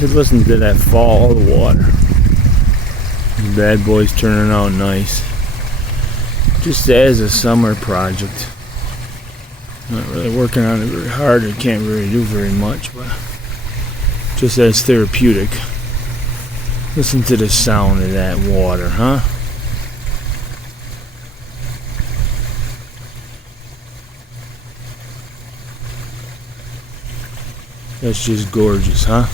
said, listen to that fall of the water. These bad boys turning out nice. Just as a summer project. Not really working on it very hard. I can't really do very much, but just as therapeutic. Listen to the sound of that water, huh? That's just gorgeous, huh?